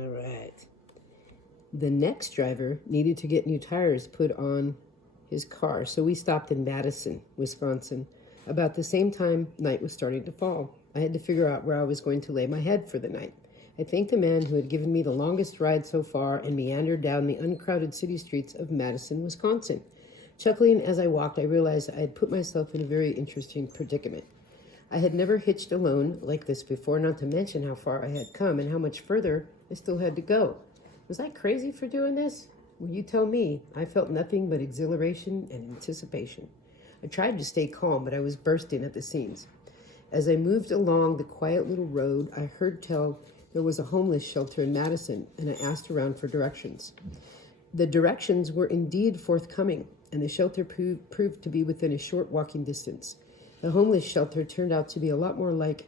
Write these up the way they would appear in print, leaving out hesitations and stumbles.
All right. The next driver needed to get new tires put on his car, so we stopped in Madison, Wisconsin. About the same time night was starting to fall. I had to figure out where I was going to lay my head for the night. I thanked the man who had given me the longest ride so far and meandered down the uncrowded city streets of Madison, Wisconsin. Chuckling as I walked, I realized I had put myself in a very interesting predicament. I had never hitched alone like this before, not to mention how far I had come and how much further I still had to go. Was I crazy for doing this? Well, you tell me. I felt nothing but exhilaration and anticipation. I tried to stay calm, but I was bursting at the seams. As I moved along the quiet little road, I heard tell there was a homeless shelter in Madison, and I asked around for directions. The directions were indeed forthcoming, and the shelter proved to be within a short walking distance. The homeless shelter turned out to be a lot more like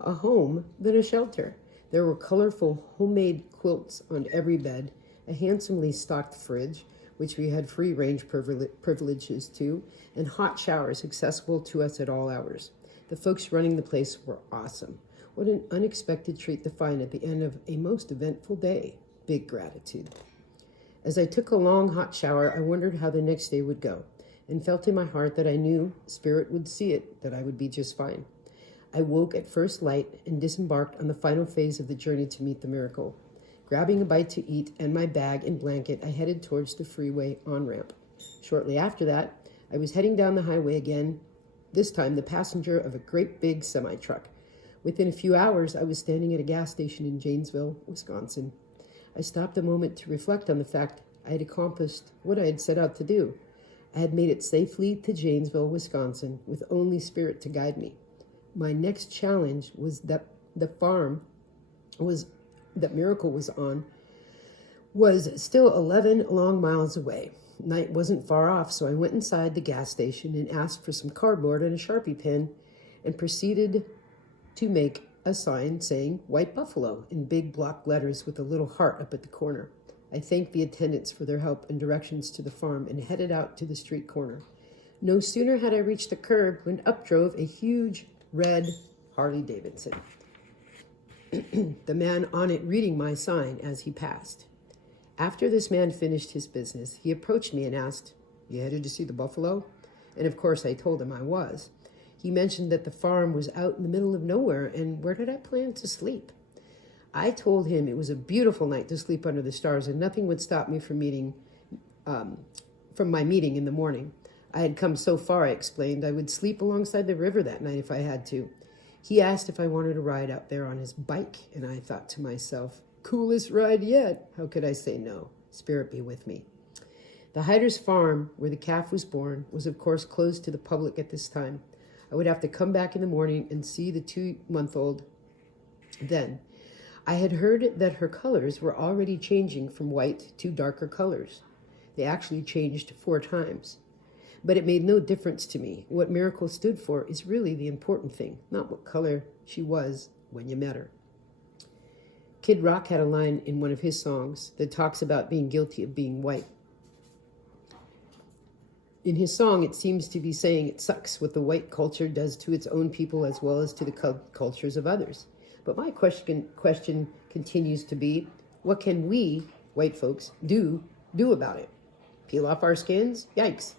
a home than a shelter. There were colorful homemade quilts on every bed, a handsomely stocked fridge, which we had free range privileges to, and hot showers accessible to us at all hours. The folks running the place were awesome. What an unexpected treat to find at the end of a most eventful day. Big gratitude. As I took a long hot shower, I wondered how the next day would go, and felt in my heart that I knew Spirit would see it, that I would be just fine. I woke at first light and disembarked on the final phase of the journey to meet the miracle. Grabbing a bite to eat and my bag and blanket, I headed towards the freeway on-ramp. Shortly after that, I was heading down the highway again, this time the passenger of a great big semi-truck. Within a few hours, I was standing at a gas station in Janesville, Wisconsin. I stopped a moment to reflect on the fact I had accomplished what I had set out to do. I had made it safely to Janesville, Wisconsin, with only Spirit to guide me. My next challenge was that the farm that Miracle was on was still 11 long miles away. Night wasn't far off, so I went inside the gas station and asked for some cardboard and a Sharpie pen and proceeded to make a sign saying White Buffalo in big block letters with a little heart up at the corner. I thanked the attendants for their help and directions to the farm and headed out to the street corner. No sooner had I reached the curb when up drove a huge red Harley Davidson. The man on it reading my sign as he passed. After this man finished his business, he approached me and asked, "You headed to see the buffalo?" And of course I told him I was. He mentioned that the farm was out in the middle of nowhere, and where did I plan to sleep? I told him it was a beautiful night to sleep under the stars, and nothing would stop me from my meeting in the morning. I had come so far, I explained, I would sleep alongside the river that night if I had to. He asked if I wanted to ride out there on his bike, and I thought to myself, coolest ride yet. How could I say no? Spirit be with me. The Hyder's farm, where the calf was born, was of course closed to the public at this time. I would have to come back in the morning and see the 2-month-old then. I had heard that her colors were already changing from white to darker colors. They actually changed 4 times. But it made no difference to me. What Miracle stood for is really the important thing, not what color she was when you met her. Kid Rock had a line in one of his songs that talks about being guilty of being white. In his song, it seems to be saying it sucks what the white culture does to its own people as well as to the cultures of others. But my question continues to be, what can we, white folks, do about it? Peel off our skins? Yikes.